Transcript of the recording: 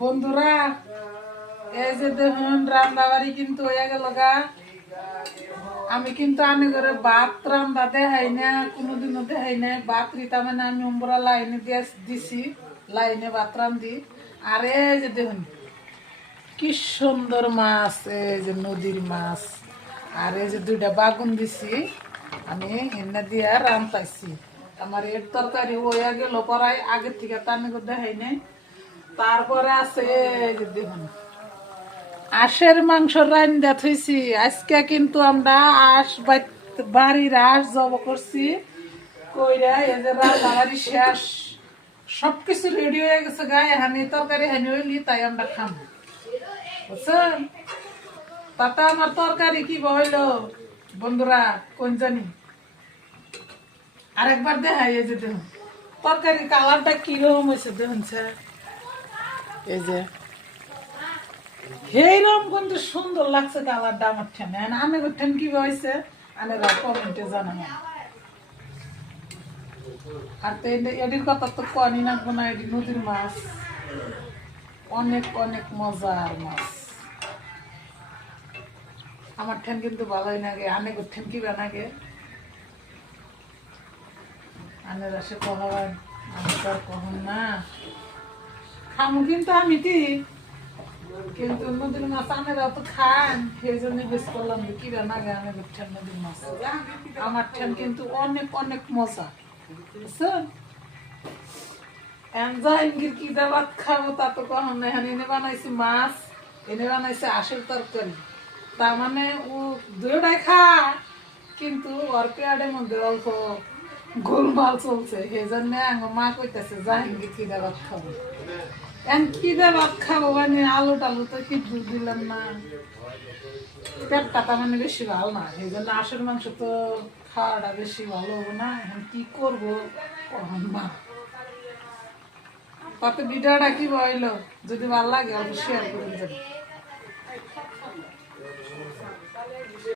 বন্ধুরা এই যে দেখুন রান্নাবাড়ি কিন্তু হয়ে গেল গা। আমি কিন্তু আনে করে ভাত রান্না দেখাই না, কোনোদিনও দেখাই না। ভাত রিতা মানে আমি উম্বরা লাইনে দিয়ে দিছি, লাইনে ভাত রান্ধি। আর এই যে দেখুন কি সুন্দর মাছ, এই যে নদীর মাছ। আর এই যে দুইটা বাগুন দিছি আমি হেন্না দিয়া রান্তাইছি। আমার এর তরকারি হয়ে গেল পরাই আগের থেকে তানে দেখাই নাই। তারপরে আছে এই যে দেখুন আঁশের মাংস রান্দা থইছি। আজকে কিন্তু আমরা বাড়ির আঁশ জব করছি কইরা এই যে রান্নাবাড়ি শেষ, সবকিছু রেডি হয়ে গেছে গায়ে হানি তরকারি হানি হইলি তাই আমরা খাম, বুঝছেন? তাতে আমার তরকারি কি হইলো বন্ধুরা কোন জানি আরেকবার দেখাই। এই যে দেখুন তরকারির কালারটা কিরকম হয়েছে দেখুন স্যার। এই যে এইরকম কিন্তু সুন্দর লাগছে কালারটা আমার ঠেনে। আমি ঠেন কি হয়েছে আনেরা কমেন্টে জানানো। আর তো এটির কথা তো কনই রাখবো না, এটি নদীর মাছ, অনেক অনেক মজার মাছ। আমার ঠেন কিন্তু ভালোই লাগে। আনে ঠেন কি বানাগে আনের আসে কহন, আমি তো আর কহন না খামু কিন্তু আমি ঠিক, কিন্তু নদীর মাছ আনেরা তো খান, সেই জন্য বেশ করলাম যে কি বানাগে আনে ঠেন নদীর মাছ। আমার ঠেন কিন্তু অনেক অনেক মজা, বুঝছেন? জাহাঙ্গীর কি দাবাত খাবো তা তো কখন না। এনে বানাইছি মাছ, এনে বানাইছে আঁশের তরকারি। তার মানে ও দুটাই খা, কিন্তু ওর পেয়ারের মধ্যে অল্প গোলমাল চলছে। সেই জন্য আমার মা কইতেছে জাহাঙ্গীর কি দাবাত খাবো। এখন কি দাবাত খাবো মানে আলু টালু তো কি দুধ দিলাম না, পেটটা তার মানে বেশি ভালো না। সেই জন্য আঁশের মাংস তো খাওয়াটা বেশি ভালো হবো না। এখন কি করবো কখন মা। কত ভিডিওটা কি বইলো, যদি ভালো লাগে অবশ্যই শেয়ার করে দেবেন।